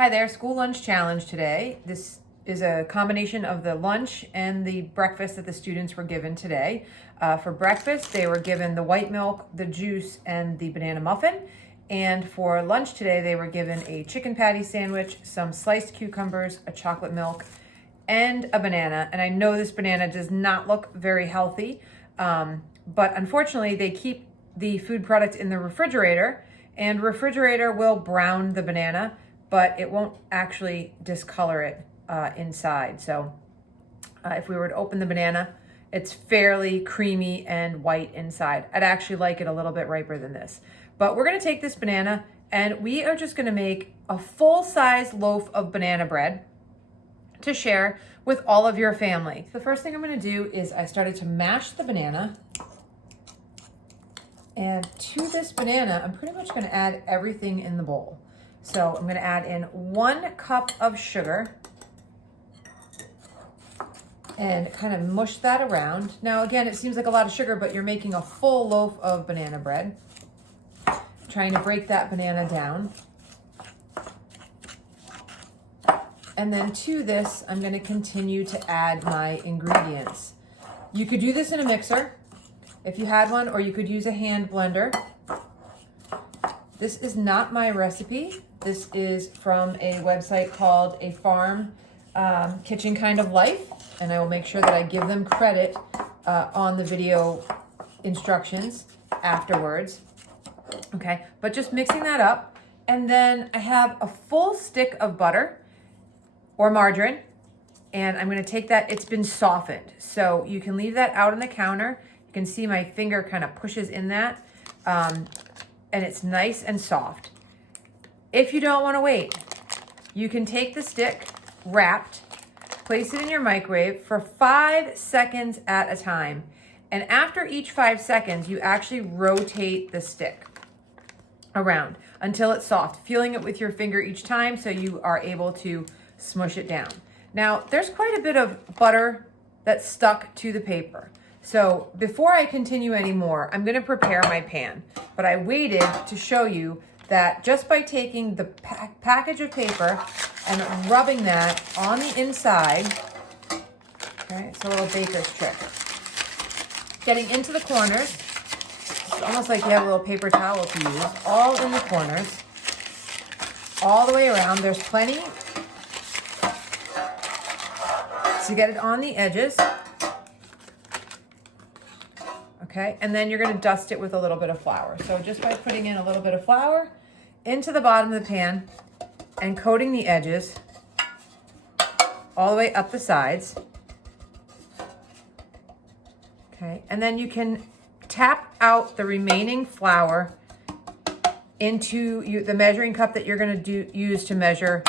Hi there, school lunch challenge today. This is a combination of the lunch and the breakfast that the students were given today. For breakfast, they were given the white milk, the juice, and the banana muffin. And for lunch today, they were given a chicken patty sandwich, some sliced cucumbers, a chocolate milk, and a banana. And I know this banana does not look very healthy, but unfortunately, they keep the food product in the refrigerator, and refrigerator will brown the banana, but it won't actually discolor it inside. So if we were to open the banana, it's fairly creamy and white inside. I'd actually like it a little bit riper than this. But we're gonna take this banana and we are just gonna make a full-size loaf of banana bread to share with all of your family. The first thing I'm gonna do is I started to mash the banana. And to this banana, I'm pretty much gonna add everything in the bowl. So I'm gonna add in 1 cup of sugar and kind of mush that around. Now again, it seems like a lot of sugar, but you're making a full loaf of banana bread. Trying to break that banana down. And then to this, I'm gonna continue to add my ingredients. You could do this in a mixer if you had one, or you could use a hand blender. This is not my recipe. This is from a website called A Farm Kitchen Kind of Life, and I will make sure that I give them credit on the video instructions afterwards. Okay, but just mixing that up. And then I have a full stick of butter or margarine, and I'm gonna take that, it's been softened. So you can leave that out on the counter. You can see my finger kind of pushes in that, and it's nice and soft. If you don't wanna wait, you can take the stick wrapped, place it in your microwave for 5 seconds at a time. And after each 5 seconds, you actually rotate the stick around until it's soft, feeling it with your finger each time so you are able to smush it down. Now, there's quite a bit of butter that's stuck to the paper. So before I continue anymore, I'm gonna prepare my pan. But I waited to show you that just by taking the package of paper and rubbing that on the inside, okay, it's a little baker's trick. Getting into the corners, it's almost like you have a little paper towel to use, all in the corners, all the way around. There's plenty to get it on the edges. Okay, and then you're gonna dust it with a little bit of flour. So just by putting in a little bit of flour into the bottom of the pan and coating the edges all the way up the sides. Okay, and then you can tap out the remaining flour into the measuring cup that you're gonna use to measure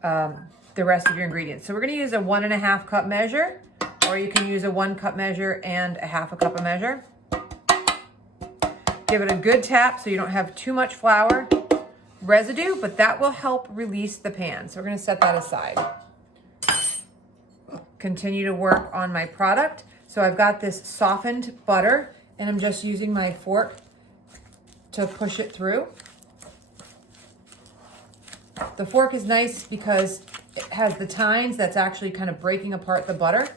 the rest of your ingredients. So we're gonna use a 1.5 cup measure, or you can use a 1 cup measure and a 1/2 cup of measure. Give it a good tap so you don't have too much flour residue, but that will help release the pan. So we're gonna set that aside. Continue to work on my product. So I've got this softened butter and I'm just using my fork to push it through. The fork is nice because it has the tines that's actually kind of breaking apart the butter.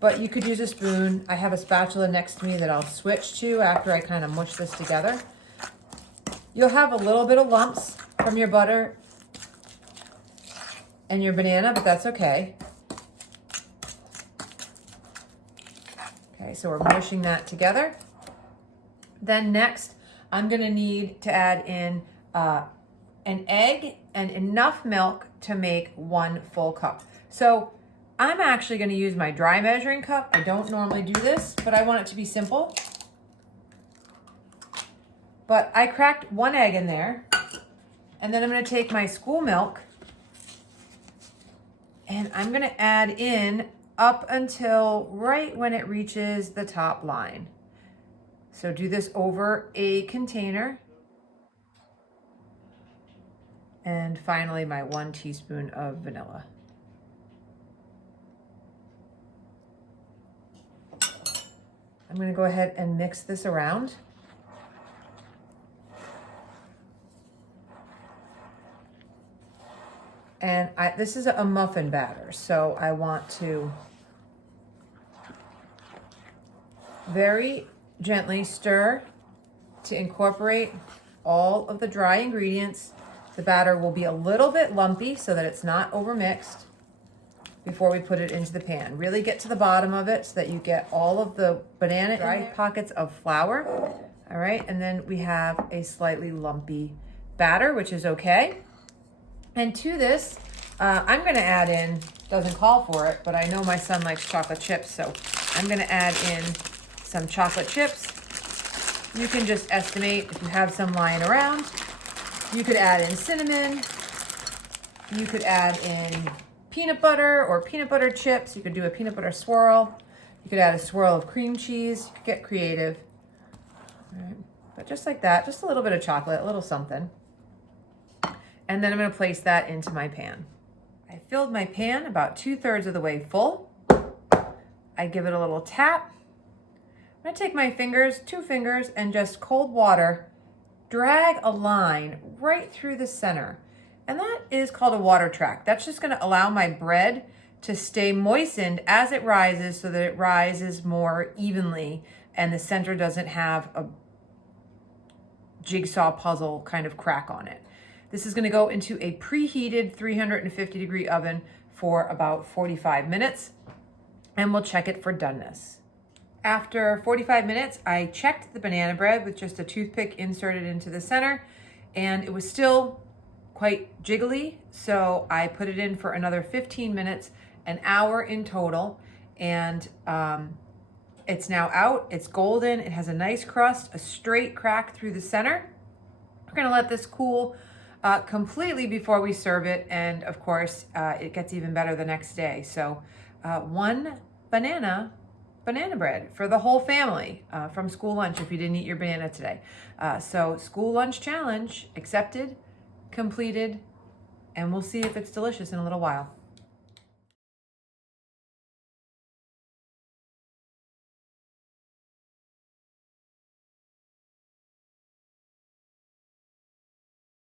But you could use a spoon. I have a spatula next to me that I'll switch to after I kind of mush this together. You'll have a little bit of lumps from your butter and your banana, but that's okay. Okay, so we're mushing that together. Then next, I'm gonna need to add in an egg and enough milk to make 1 full cup. So I'm actually gonna use my dry measuring cup. I don't normally do this, but I want it to be simple. But I cracked 1 egg in there, and then I'm gonna take my school milk, and I'm gonna add in up until right when it reaches the top line. So do this over a container. And finally, my 1 teaspoon of vanilla. I'm gonna go ahead and mix this around. And this is a muffin batter, so I want to very gently stir to incorporate all of the dry ingredients. The batter will be a little bit lumpy so that it's not overmixed before we put it into the pan. Really get to the bottom of it so that you get all of the banana dry pockets of flour. All right, and then we have a slightly lumpy batter, which is okay. And to this, I'm gonna add in, doesn't call for it, but I know my son likes chocolate chips, so I'm gonna add in some chocolate chips. You can just estimate if you have some lying around. You could add in cinnamon. You could add in peanut butter or peanut butter chips. You could do a peanut butter swirl. You could add a swirl of cream cheese. You could get creative. All right. But just like that, just a little bit of chocolate, a little something. And then I'm gonna place that into my pan. I filled my pan about 2/3 of the way full. I give it a little tap. I'm gonna take my fingers, 2 fingers, and just cold water, drag a line right through the center. And that is called a water track. That's just gonna allow my bread to stay moistened as it rises so that it rises more evenly and the center doesn't have a jigsaw puzzle kind of crack on it. This is gonna go into a preheated 350-degree oven for about 45 minutes, and we'll check it for doneness. After 45 minutes, I checked the banana bread with just a toothpick inserted into the center, and it was still quite jiggly, so I put it in for another 15 minutes, an hour in total, and it's now out. It's golden. It has a nice crust, a straight crack through the center. We're gonna let this cool completely before we serve it, and of course, it gets even better the next day. So 1 banana bread for the whole family from school lunch if you didn't eat your banana today. So school lunch challenge accepted, completed, and we'll see if it's delicious in a little while.